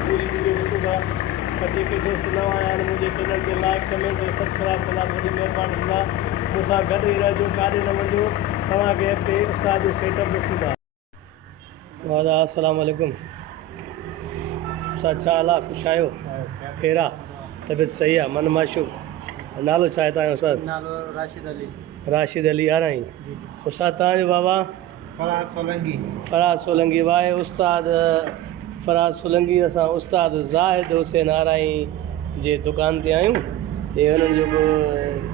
पूरी वीडियो ॾिसूंगा पर जेके दोस्त नवां आया आहिनि मुंहिंजे चैनल खे लाइक कमेंट ऐं सब्सक्राइब कंदा वॾी महिरबानी थींदा। मूंसां गॾु ई रहिजो, काॾे न वञो। तव्हांखे अॻिते उस्ताद जो सेटअप ॾिसूंगा। वादा अस्सलाम वालेकुम। उस्ताद छा हाल आहे? ख़ुशि आहियो? खैर आहे? तबियत सही आहे? मन माशूक। नालो छा आहे तव्हांजो उस्ताद? नालो राशिद अली। राशिद अली यारहीं। उस्ताद तव्हांजो बाबा? फराज सोलंकी। फराज सोलंकी। वाहे उस्ताद फराज सोलंकी। असां उस्ताद ज़ाहिद हुसैन आरहीं जे दुकान ते आहियूं। हे हुननि जो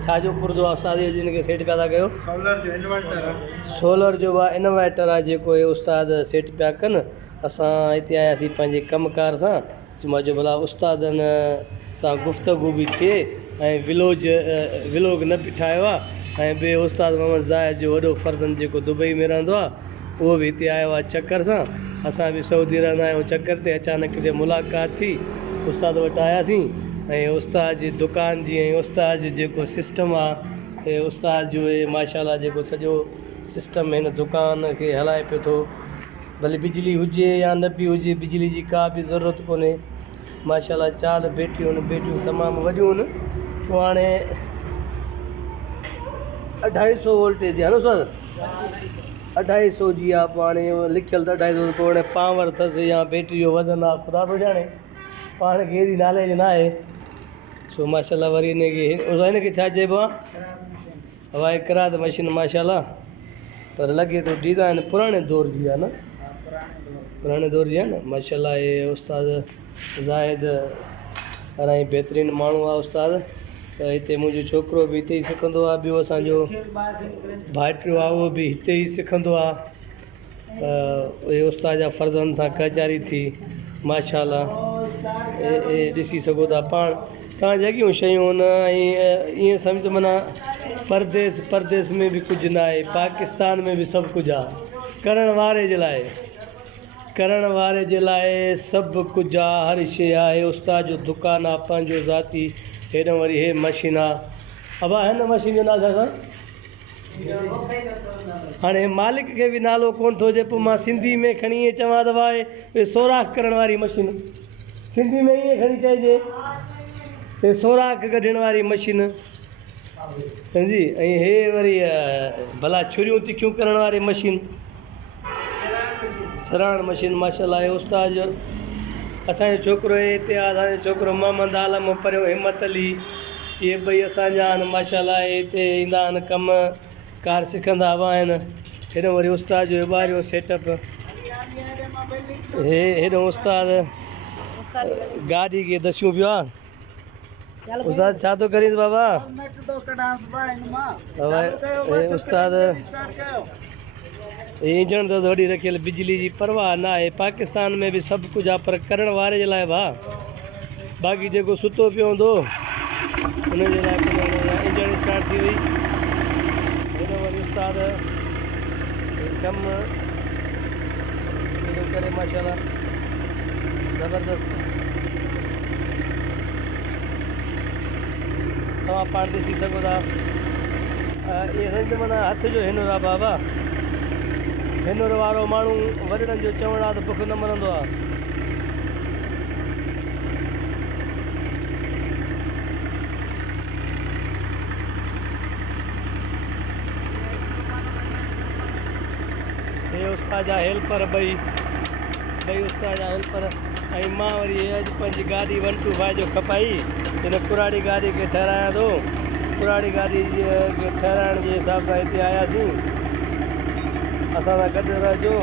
छा जो पुरदो आहे उस्ताद जिन खे सेट पिया था कयो? सोलर जो इन्वर्टर आहे। सोलर जो आहे इन्वर्टर आहे जेको हे उस्ताद सेट पिया कनि। असां हिते आयासीं पंहिंजे कमकार सां। मां चयो भला उस्तादनि सां गुफ़्तगू बि थिए ऐं व्लॉग न बि ठाहियो आहे। ऐं ॿिए उस्ताद मोहम्मद ज़ाहिद जो वॾो फर्ज़ंद जेको दुबई में रहंदो आहे उहो बि हिते आयो आहे चकर सां। असां बि सऊदी रहंदा आहियूं चकर ते। अचानक किथे मुलाक़ात थी, उस्ताद वटि आयासीं ऐं उस्ताद जी दुकान जी ऐं उस्ताद जो जेको सिस्टम आहे ऐं उस्ताद जो माशाल्लाह जेको सॼो सिस्टम हिन दुकान खे हलाए पियो थो। भले बिजली हुजे या न बि हुजे, बिजली जी का बि ज़रूरत कोन्हे। माशाल्लाह 4 बैटरियूं तमामु वॾियूं आहिनि। पोइ हाणे 250 वोल्टेज आहे न सर? 250 जी आहे। पोइ हाणे लिखियलु त 250। पोइ हाणे पावर अथसि या बैटरी जो वज़न आहे ख़ुदा थो ॼाणे। पाण खे हेॾी नॉलेज न आहे। सो माशाल्लाह वरी हिनखे छा चइबो आहे? हवाई किरात मशीन माशाल्लाह। पर लॻे थो डिज़ाइन पुराणे दौर जी आहे न? पुराणे दौर जी आहे न माशाल्लाह। हे उस्ताद ज़ाहिद अलाई बहितरीनु माण्हू आहे उस्ताद। त हिते मुंहिंजो छोकिरो बि हिते ई सिखंदो आहे। ॿियो असांजो भाइटियो आहे उहो बि हिते ई सिखंदो आहे। उहे उस्ताद जा फर्ज़नि सां कचारी थी माशाल्लाह। ॾिसी सघो था पाण तव्हां जॻहियूं शयूं न। ऐं ईअं सम्झो माना परदेस में बि कुझु न आहे, पाकिस्तान में बि सभु कुझु आहे। करण वारे जे लाइ सभु कुझु आहे, हर शइ आहे। उस्ताद जो दुकानु आहे पंहिंजो ज़ाती। हेॾो वरी हे मशीन आहे। अबा हिन मशीन जो नालो छा? हाणे मालिक खे बि नालो कोन थो हुजे। पोइ मां सिंधी में खणी ईअं चवां त भाई सोराख़ करण वारी मशीन। सिंधी में ईअं खणी चइजे हे सोराख़ कढण वारी मशीन, सम्झी। ऐं हे वरी भला छुरियूं तिखियूं करण वारी मशीन, सराइण मशीन माशाल्लाह। हे उस्ताद जो असांजो छोकिरो हिते आहे। असांजो छोकिरो मोहम्मद आलम परियों हिम्मत अली। इहे ॿई असांजा आहिनि माशाल्लाह। हिते ईंदा आहिनि कम कार सिखंदा हुआ आहिनि। हेॾो वरी उस्ताद जो ॿाहिरियों सेटअप। हेॾो उस्ताद गाॾी खे दसियूं पियो आहे। उस्ताद छा थो करीस बाबा? उस्ताद इंजण त वॾी रखियल, बिजली जी परवाह न आहे। पाकिस्तान में बि सभु कुझु आहे पर करण वारे जे लाइ बाक़ी जेको सुतो पियो हूंदो हुनजे लाइ इंजण स्टार्ट थी वई। हेॾो वरी उस्ताद कमु हेॾो करे माशाल्लाह ज़बरदस्त। तव्हां पाण ॾिसी सघो था। इहे सम्झो माना हथ जो हिनुर आहे बाबा। हिनुर वारो माण्हू वॾड़नि जो चवणु आहे त बुख न मरंदो आहे। हे उस्ताद जा हेल्पर ॿई उस्ताद जा हेल्पर। ऐं मां वरी अॼु पंहिंजी गाॾी 125 जो खपाई हिन कुराड़ी गाॾी खे ठहिरायां थो। कुराड़ी गाॾी खे ठहिराइण जे हिसाब सां हिते आयासीं। असां सां गॾु रहिजो।